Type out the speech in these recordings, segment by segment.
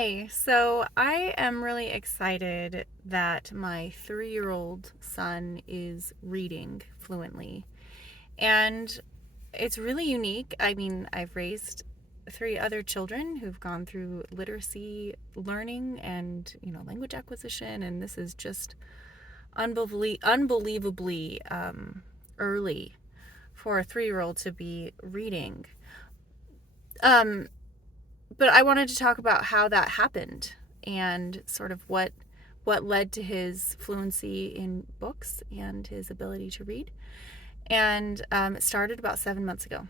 Hi. So I am really excited that my 3-year-old son is reading fluently. And it's really unique. I mean, I've raised 3 other children who've gone through literacy learning and, language acquisition. And this is just unbelievably early for a 3-year-old to be reading. Um, but I wanted to talk about how that happened and sort of what led to his fluency in books and his ability to read. And it started about 7 months ago.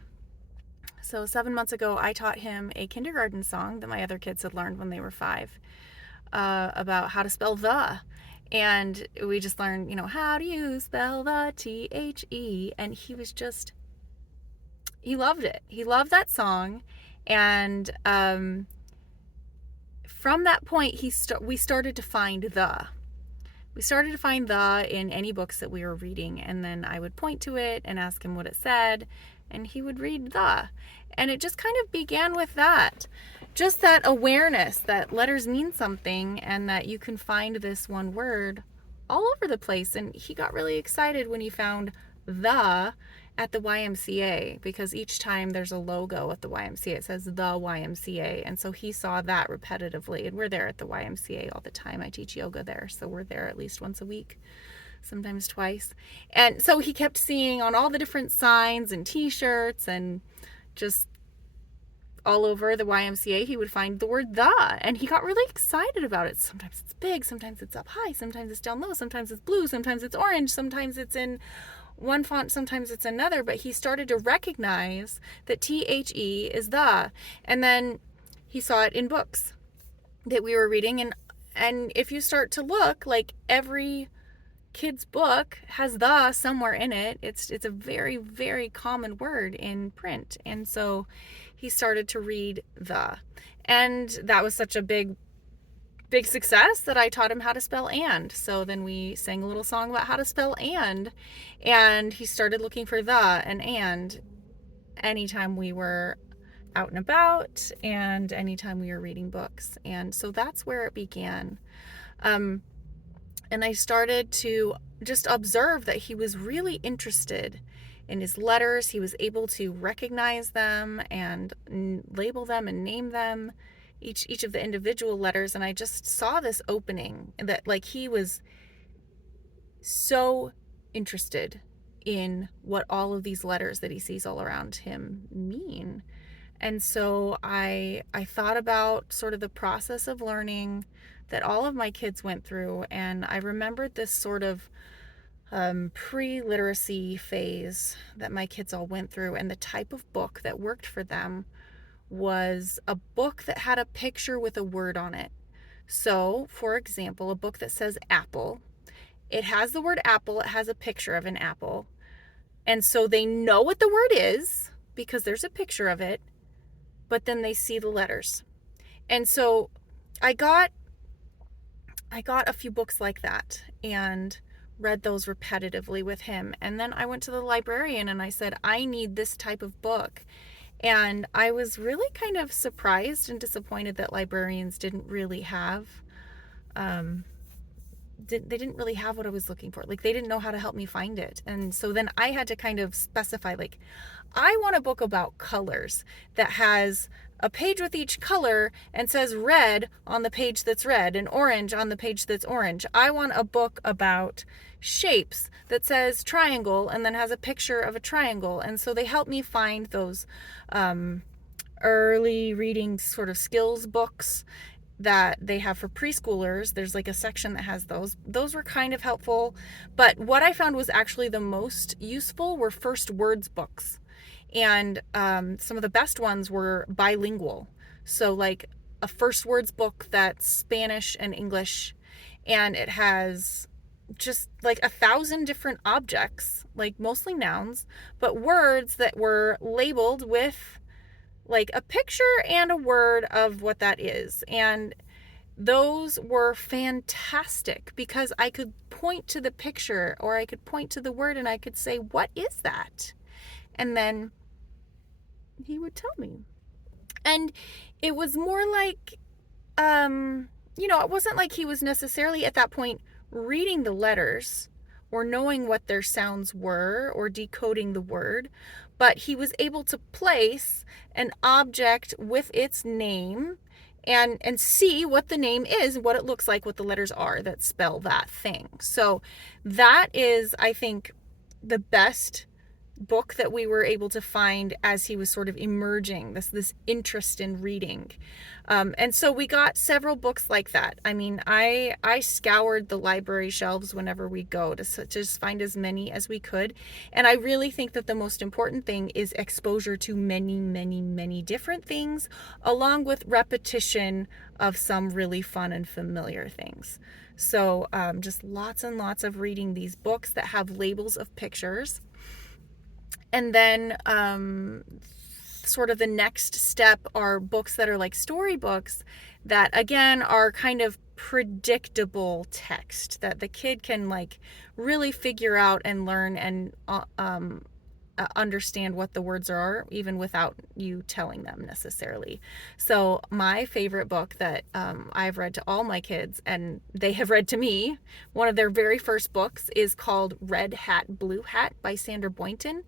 So 7 months ago, I taught him a kindergarten song that my other kids had learned when they were 5 about how to spell the. And we just learned, how do you spell the THE? And he loved it. He loved that song. And from that point, we started to find the. We started to find the in any books that we were reading, and then I would point to it and ask him what it said, and he would read the. And it just kind of began with that. Just that awareness that letters mean something and that you can find this one word all over the place. And he got really excited when he found the at the YMCA, because each time there's a logo at the YMCA, it says the YMCA. And so he saw that repetitively. And we're there at the YMCA all the time. I teach yoga there, so we're there at least once a week, sometimes twice. And so he kept seeing on all the different signs and t-shirts and just all over the YMCA, he would find the word the, and he got really excited about it. Sometimes it's big, sometimes it's up high, sometimes it's down low, sometimes it's blue, sometimes it's orange, sometimes it's in one font, sometimes it's another. But he started to recognize that THE is the. And then he saw it in books that we were reading, and if you start to look, like every kid's book has the somewhere in it. It's a very, very common word in print. And so he started to read the. And that was such a big success that I taught him how to spell and. So then we sang a little song about how to spell and he started looking for the and anytime we were out and about and anytime we were reading books. And so that's where it began. And I started to just observe that he was really interested in his letters. He was able to recognize them and label them and name them, each of the individual letters. And I just saw this opening that, like, he was so interested in what all of these letters that he sees all around him mean. And so I thought about sort of the process of learning that all of my kids went through, and I remembered this sort of pre-literacy phase that my kids all went through, and the type of book that worked for them was a book that had a picture with a word on it. So, for example, a book that says apple, it has the word apple, it has a picture of an apple, and so they know what the word is because there's a picture of it, but then they see the letters. And so I got a few books like that and read those repetitively with him. And then I went to the librarian and I said, I need this type of book. And I was really kind of surprised and disappointed that librarians didn't really have they didn't really have what I was looking for. Like, they didn't know how to help me find it. And so then I had to kind of specify, like, I want a book about colors that has a page with each color and says red on the page that's red and orange on the page that's orange. I want a book about shapes that says triangle and then has a picture of a triangle. And so they helped me find those early reading sort of skills books that they have for preschoolers. There's like a section that has those. Those were kind of helpful. But what I found was actually the most useful were first words books. And some of the best ones were bilingual. So like a first words book that's Spanish and English, and it has just like 1,000 different objects, like mostly nouns, but words that were labeled with like a picture and a word of what that is. And those were fantastic because I could point to the picture or I could point to the word and I could say, what is that? And then he would tell me. And it was more like it wasn't like he was necessarily at that point reading the letters or knowing what their sounds were or decoding the word, but he was able to place an object with its name and see what the name is, what it looks like, what the letters are that spell that thing. So that is, I think, the best book that we were able to find as he was sort of emerging this interest in reading. And so we got several books like that. I mean, I scoured the library shelves whenever we go to just find as many as we could. And I really think that the most important thing is exposure to many, many, many different things, along with repetition of some really fun and familiar things. So just lots and lots of reading these books that have labels of pictures. And then sort of the next step are books that are like storybooks that, again, are kind of predictable text that the kid can like really figure out and learn and understand what the words are, even without you telling them necessarily. So my favorite book that I've read to all my kids, and they have read to me, one of their very first books is called Red Hat, Blue Hat by Sandra Boynton.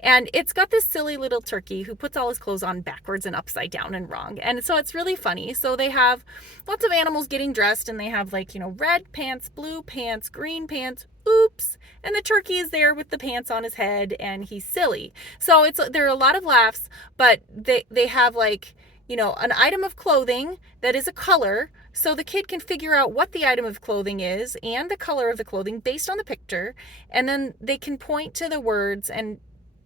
And it's got this silly little turkey who puts all his clothes on backwards and upside down and wrong. And so it's really funny. So they have lots of animals getting dressed, and they have like, red pants, blue pants, green pants, oops, and the turkey is there with the pants on his head and he's silly. So there are a lot of laughs, but they have like, an item of clothing that is a color, so the kid can figure out what the item of clothing is and the color of the clothing based on the picture, and then they can point to the words and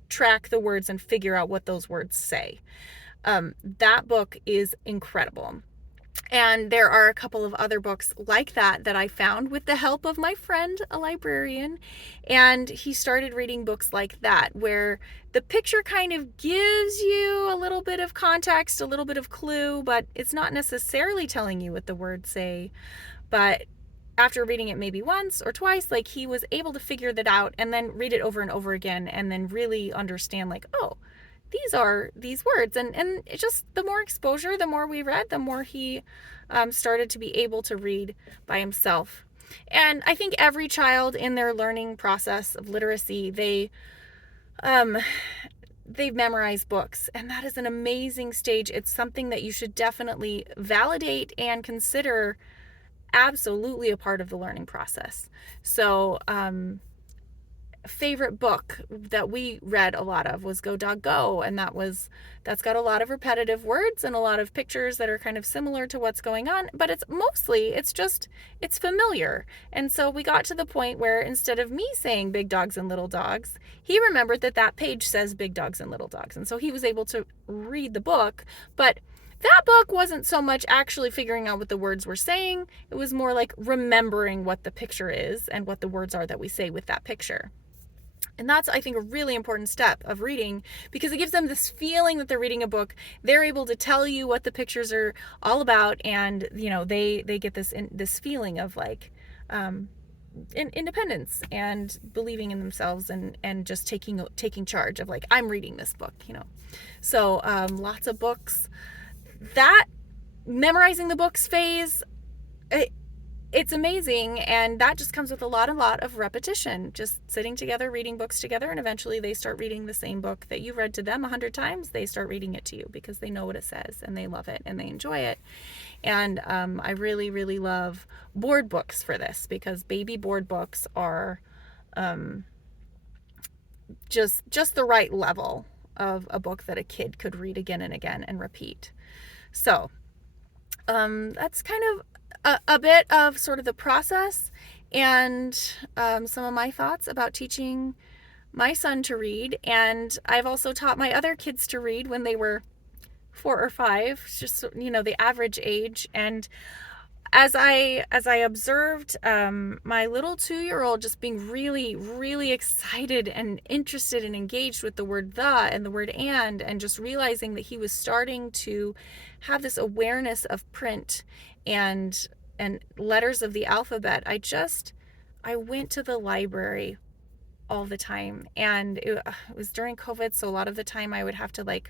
track the words and figure out what those words say. That book is incredible. And there are a couple of other books like that I found with the help of my friend, a librarian. And he started reading books like that, where the picture kind of gives you a little bit of context, a little bit of clue, but it's not necessarily telling you what the words say. But after reading it maybe once or twice, like, he was able to figure that out and then read it over and over again and then really understand, like, oh, these are these words. And it just, the more exposure, the more we read, the more he started to be able to read by himself. And I think every child in their learning process of literacy, they memorize books, and that is an amazing stage. It's something that you should definitely validate and consider absolutely a part of the learning process. So favorite book that we read a lot of was Go Dog Go, and that's got a lot of repetitive words and a lot of pictures that are kind of similar to what's going on, but it's familiar. And so we got to the point where instead of me saying big dogs and little dogs, he remembered that page says big dogs and little dogs, and so he was able to read the book. But that book wasn't so much actually figuring out what the words were saying. It was more like remembering what the picture is and what the words are that we say with that picture. And that's, I think, a really important step of reading, because it gives them this feeling that they're reading a book. They're able to tell you what the pictures are all about, and they get this feeling of like independence and believing in themselves and just taking charge of, like, I'm reading this book. So lots of books. That memorizing the books phase, it's amazing, and that just comes with a lot of repetition, just sitting together, reading books together, and eventually they start reading the same book that you read to them 100 times. They start reading it to you because they know what it says, and they love it, and they enjoy it. And I really, really love board books for this, because baby board books are just the right level of a book that a kid could read again and again and repeat. So that's kind of a bit of sort of the process and some of my thoughts about teaching my son to read. And I've also taught my other kids to read when they were 4 or 5, just the average age. And as I observed my little 2-year-old just being really, really excited and interested and engaged with the word the and the word and just realizing that he was starting to have this awareness of print and letters of the alphabet, I went to the library all the time. And it was during COVID, so a lot of the time I would have to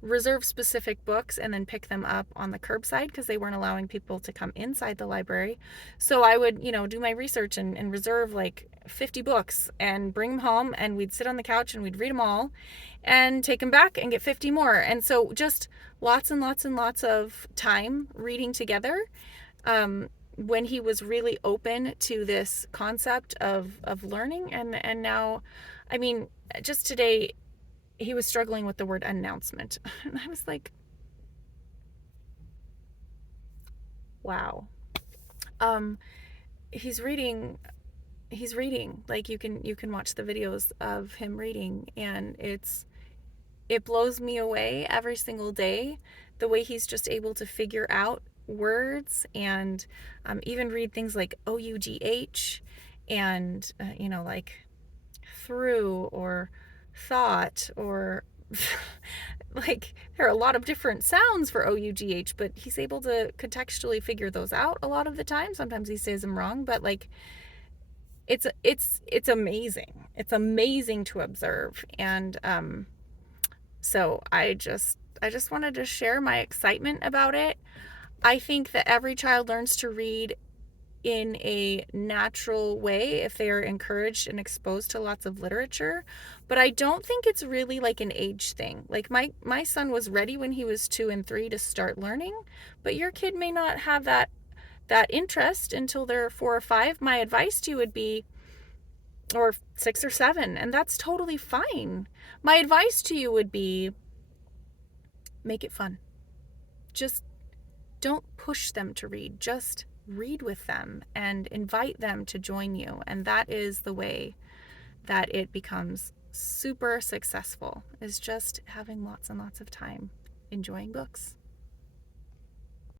reserve specific books and then pick them up on the curbside because they weren't allowing people to come inside the library. So I would, do my research and reserve like 50 books and bring them home, and we'd sit on the couch and we'd read them all and take them back and get 50 more. And so just lots and lots and lots of time reading together. When he was really open to this concept of learning, and now, I mean, just today he was struggling with the word announcement. And I was like, wow. He's reading like you can watch the videos of him reading, and it blows me away every single day the way he's just able to figure out words and even read things like OUGH and like through or thought or like there are a lot of different sounds for OUGH, but he's able to contextually figure those out a lot of the time. Sometimes he says them wrong, but like it's amazing. It's amazing to observe. And so I just wanted to share my excitement about it. I think that every child learns to read in a natural way if they are encouraged and exposed to lots of literature, but I don't think it's really like an age thing. Like my son was ready when he was 2 and 3 to start learning, but your kid may not have that interest until they're 4 or 5. My advice to you would be, or 6 or 7, and that's totally fine. My advice to you would be, make it fun. Just don't push them to read. Just read with them and invite them to join you. And that is the way that it becomes super successful, is just having lots and lots of time enjoying books.